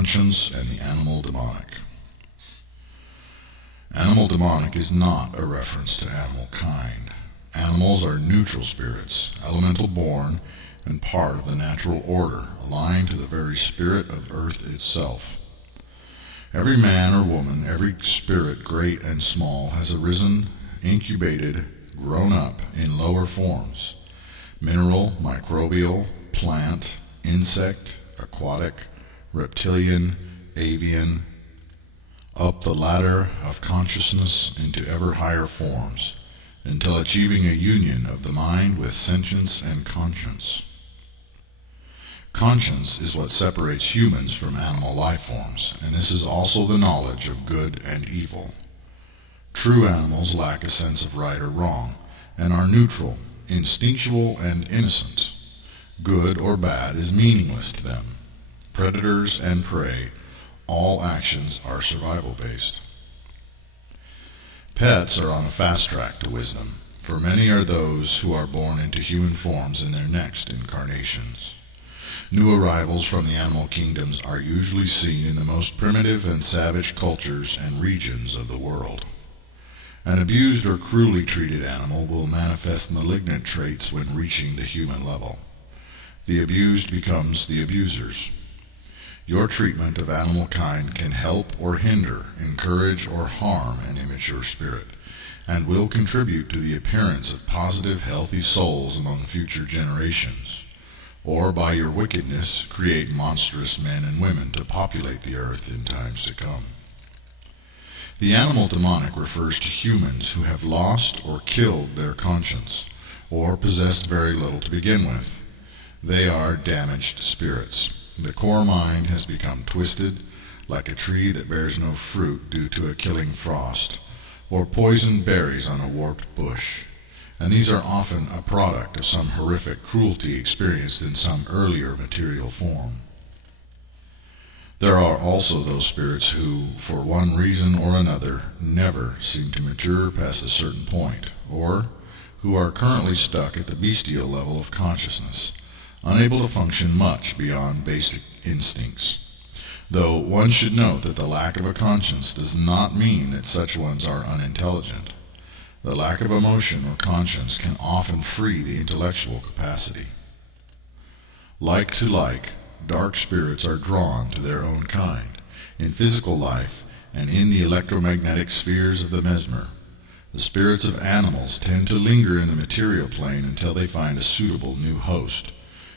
conscience and the animal demonic. Animal demonic is not a reference to animal kind. Animals are neutral spirits, elemental born, and part of the natural order, aligned to the very spirit of earth itself. Every man or woman, every spirit, great and small, has arisen, incubated, grown up in lower forms: mineral, microbial, plant, insect, aquatic, reptilian, avian, up the ladder of consciousness into ever higher forms, until achieving a union of the mind with sentience and conscience. Conscience is what separates humans from animal life forms, and this is also the knowledge of good and evil. True animals lack a sense of right or wrong, and are neutral, instinctual, and innocent. Good or bad is meaningless to them. Predators and prey, all actions are survival-based. Pets are on a fast track to wisdom, for many are those who are born into human forms in their next incarnations. New arrivals from the animal kingdoms are usually seen in the most primitive and savage cultures and regions of the world. An abused or cruelly treated animal will manifest malignant traits when reaching the human level. The abused becomes the abusers. Your treatment of animal kind can help or hinder, encourage or harm an immature spirit, and will contribute to the appearance of positive, healthy souls among future generations, or by your wickedness create monstrous men and women to populate the earth in times to come. The animal demonic refers to humans who have lost or killed their conscience, or possessed very little to begin with. They are damaged spirits. The core mind has become twisted, like a tree that bears no fruit due to a killing frost, or poisoned berries on a warped bush, and these are often a product of some horrific cruelty experienced in some earlier material form. There are also those spirits who, for one reason or another, never seem to mature past a certain point, or who are currently stuck at the bestial level of consciousness, unable to function much beyond basic instincts. Though one should note that the lack of a conscience does not mean that such ones are unintelligent. The lack of emotion or conscience can often free the intellectual capacity. Like to like, dark spirits are drawn to their own kind, in physical life and in the electromagnetic spheres of the mesmer. The spirits of animals tend to linger in the material plane until they find a suitable new host,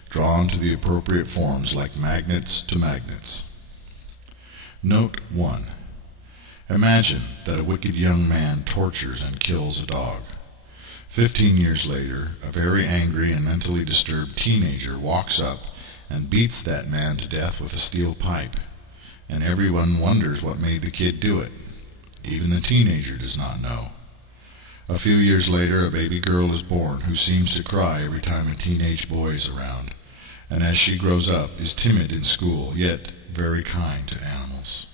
drawn to the appropriate forms like magnets to magnets. Note 1. Imagine that a wicked young man tortures and kills a dog. 15 years later, a very angry and mentally disturbed teenager walks up and beats that man to death with a steel pipe, and everyone wonders what made the kid do it. Even the teenager does not know. A few years later, a baby girl is born who seems to cry every time a teenage boy is around, and as she grows up is timid in school, yet very kind to animals.